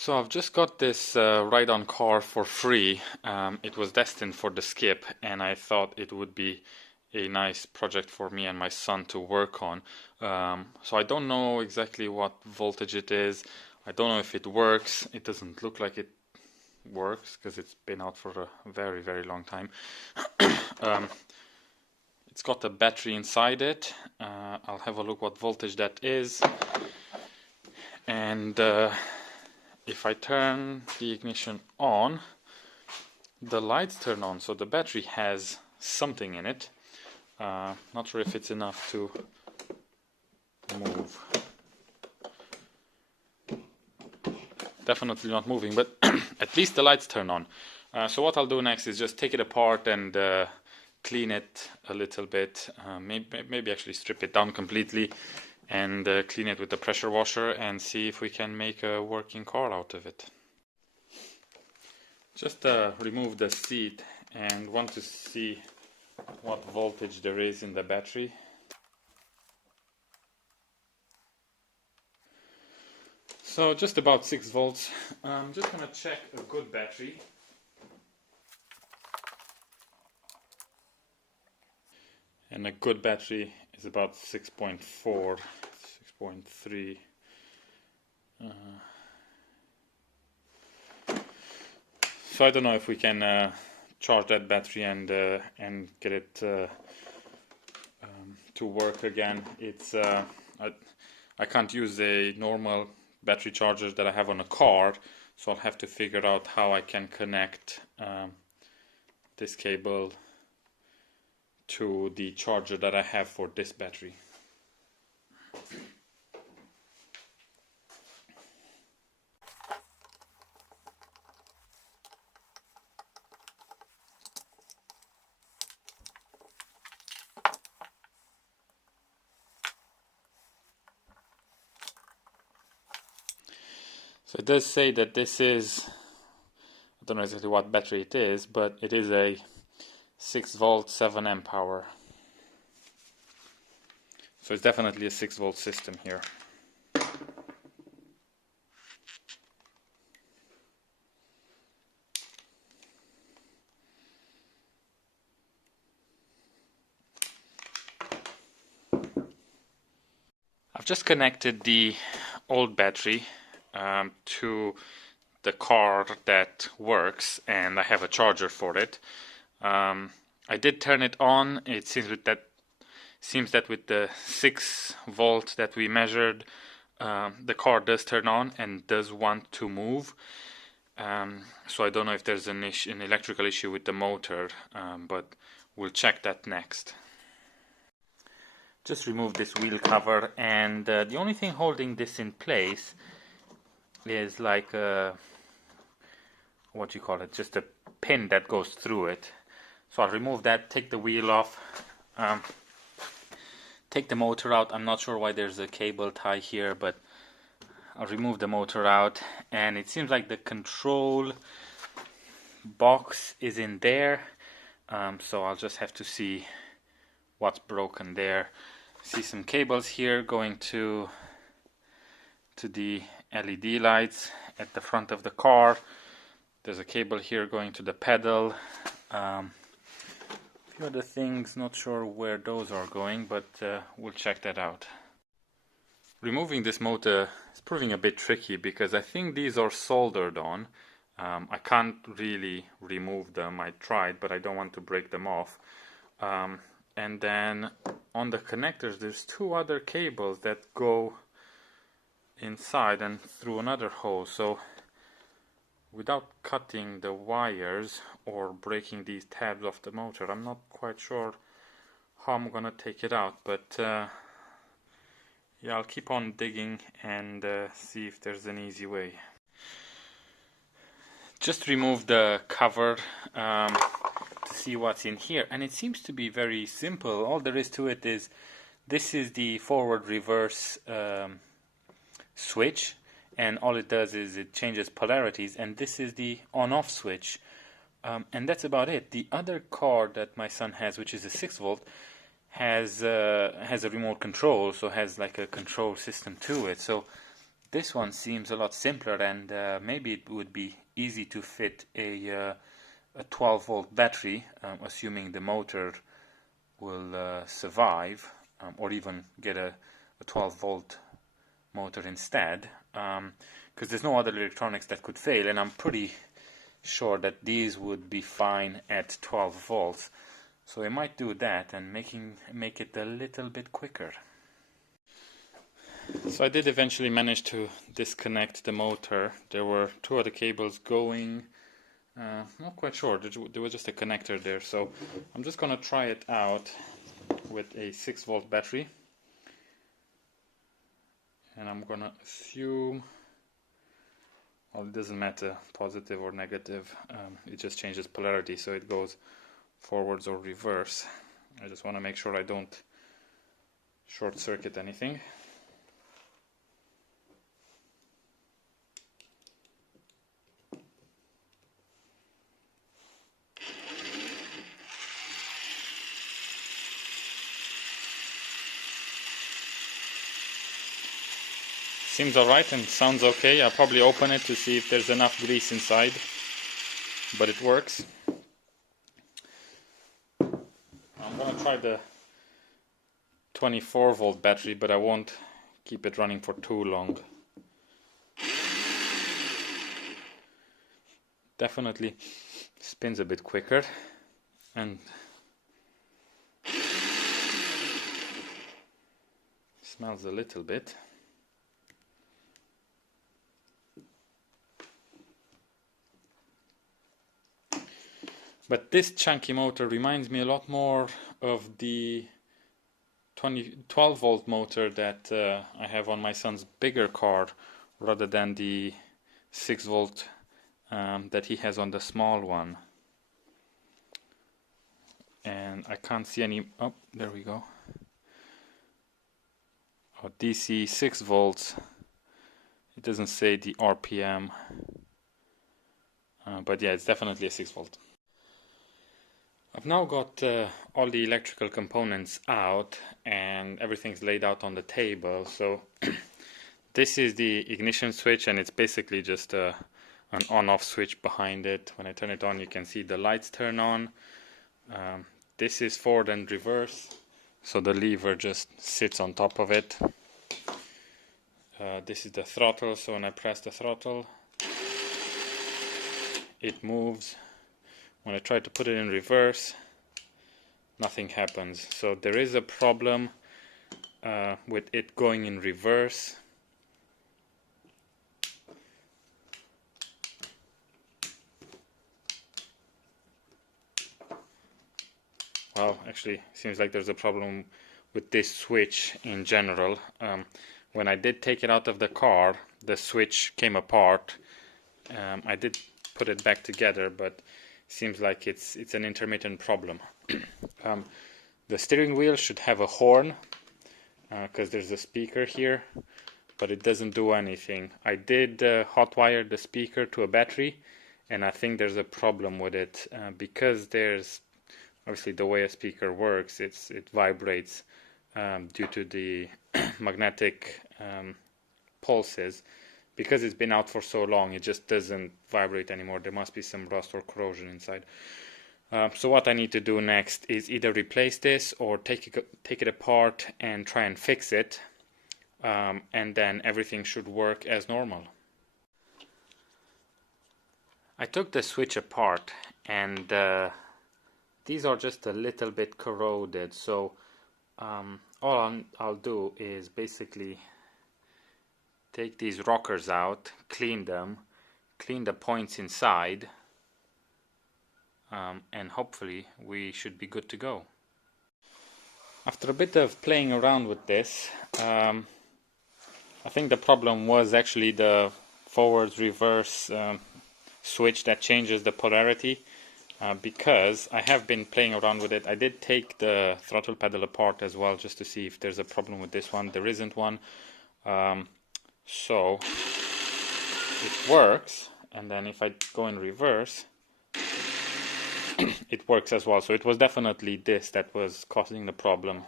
So I've just got this ride-on car for free. It was destined for the skip, and I thought it would be a nice project for me and my son to work on. So I don't know exactly what voltage it is. I don't know if it works. It doesn't look like it works because it's been out for a very, very long time. It's got a battery inside it. I'll have a look what voltage that is. And if I turn the ignition on, the lights turn on, so the battery has something in it. Not sure if it's enough to move. Definitely not moving, but at least the lights turn on. So what I'll do next is just take it apart and clean it a little bit. Maybe actually strip it down completely and clean it with the pressure washer and see if we can make a working car out of it. Just remove the seat and want to see what voltage there is in the battery. So just about 6 volts. I'm just going to check a good battery. And a good battery is about 6.4, 6.3. So I don't know if we can charge that battery and get it to work again. It's I can't use a normal battery charger that I have on a car, so I'll have to figure out how I can connect this cable to the charger that I have for this battery. So it does say that this is, I don't know exactly what battery it is, but it is a 6 volt 7 amp hour. So it's definitely a 6 volt system here. I've just connected the old battery to the car that works, and I have a charger for it. I did turn it on. It seems that with the 6 volt that we measured, the car does turn on and does want to move. So I don't know if there's an electrical issue with the motor, but we'll check that next. Just remove this wheel cover, and the only thing holding this in place is like what you call it, just a pin that goes through it. So I'll remove that, take the wheel off, take the motor out. I'm not sure why there's a cable tie here, but I'll remove the motor out, and it seems like the control box is in there, so I'll just have to see what's broken there. See some cables here going to the LED lights at the front of the car. There's a cable here going to the pedal. A few other things, not sure where those are going, but we'll check that out. Removing this motor is proving a bit tricky because I think these are soldered on. I can't really remove them. I tried, but I don't want to break them off. And then on the connectors, there's 2 other cables that go inside and through another hole. So without cutting the wires or breaking these tabs off the motor, I'm not quite sure how I'm gonna take it out, but yeah, I'll keep on digging and see if there's an easy way. Just remove the cover to see what's in here, and it seems to be very simple. All there is to it is this is the forward reverse switch, and all it does is it changes polarities, and this is the on-off switch, and that's about it. The other car that my son has, which is a 6 volt, has a remote control, so has like a control system to it. So This one seems a lot simpler, and maybe it would be easy to fit a 12-volt battery, assuming the motor will survive, or even get a 12-volt motor instead, because there's no other electronics that could fail, and I'm pretty sure that these would be fine at 12 volts. So I might do that and make it a little bit quicker. So I did eventually manage to disconnect the motor. There were two other cables going, not quite sure, there was just a connector there. So I'm just gonna try it out with a 6-volt battery, and I'm gonna assume, well, it doesn't matter positive or negative, it just changes polarity, so it goes forwards or reverse. I just want to make sure I don't short circuit anything. Seems alright and sounds okay. I'll probably open it to see if there's enough grease inside, but it works. I'm gonna try the 24-volt battery, but I won't keep it running for too long. Definitely spins a bit quicker and smells a little bit. But this chunky motor reminds me a lot more of the 12-volt motor that I have on my son's bigger car, rather than the 6-volt that he has on the small one. And I can't see any, oh, there we go. Oh, DC 6 volts. It doesn't say the RPM, but yeah, it's definitely a 6-volt. I've now got all the electrical components out and everything's laid out on the table. So this is the ignition switch, and it's basically just an on-off switch behind it. When I turn it on, you can see the lights turn on. This is forward and reverse, so the lever just sits on top of it. This is the throttle, so when I press the throttle, it moves. When I try to put it in reverse, nothing happens. So there is a problem with it going in reverse. Well, actually, seems like there's a problem with this switch in general. When I did take it out of the car, the switch came apart. I did put it back together, but seems like it's an intermittent problem. The steering wheel should have a horn, because there's a speaker here, but it doesn't do anything. I did hotwire the speaker to a battery, and I think there's a problem with it, because there's obviously the way a speaker works, it vibrates due to the magnetic pulses. Because it's been out for so long, it just doesn't vibrate anymore. There must be some rust or corrosion inside. So what I need to do next is either replace this or take it apart and try and fix it, and then everything should work as normal. I took the switch apart, and these are just a little bit corroded, so all I'll do is basically take these rockers out, clean them, clean the points inside, and hopefully we should be good to go. After a bit of playing around with this, I think the problem was actually the forwards reverse switch that changes the polarity, because I have been playing around with it. I did take the throttle pedal apart as well, just to see if there's a problem with this one. There isn't one. So it works, and then if I go in reverse, it works as well. So it was definitely this that was causing the problem.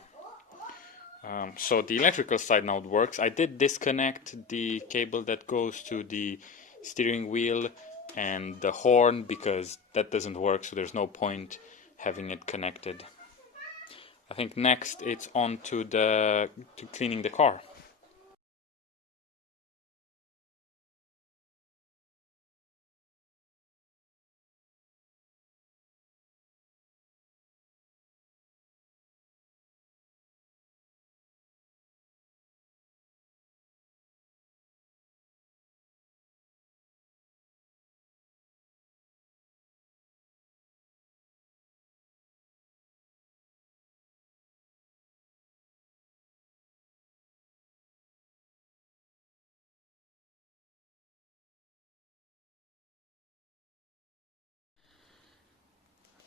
So the electrical side now works. I did disconnect the cable that goes to the steering wheel and the horn because that doesn't work, so there's no point having it connected. I think next it's on to cleaning the car.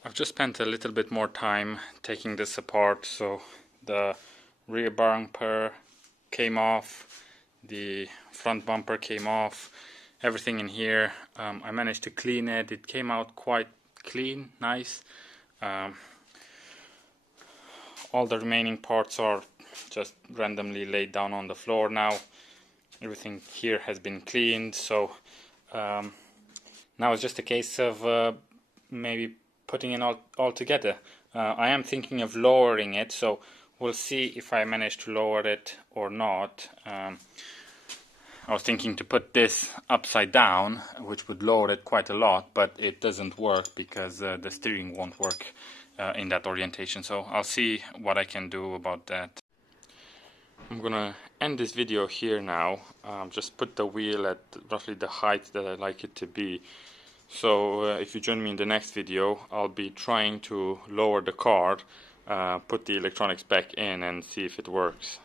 I've just spent a little bit more time taking this apart. So the rear bumper came off, the front bumper came off, everything in here. I managed to clean it. It came out quite clean, nice. All the remaining parts are just randomly laid down on the floor now. Everything here has been cleaned, so now it's just a case of maybe putting it all together. I am thinking of lowering it, so we'll see if I manage to lower it or not. I was thinking to put this upside down, which would lower it quite a lot, but it doesn't work because the steering won't work in that orientation. So I'll see what I can do about that. I'm gonna end this video here now. Just put the wheel at roughly the height that I like it to be. So if you join me in the next video, I'll be trying to lower the car, put the electronics back in and see if it works.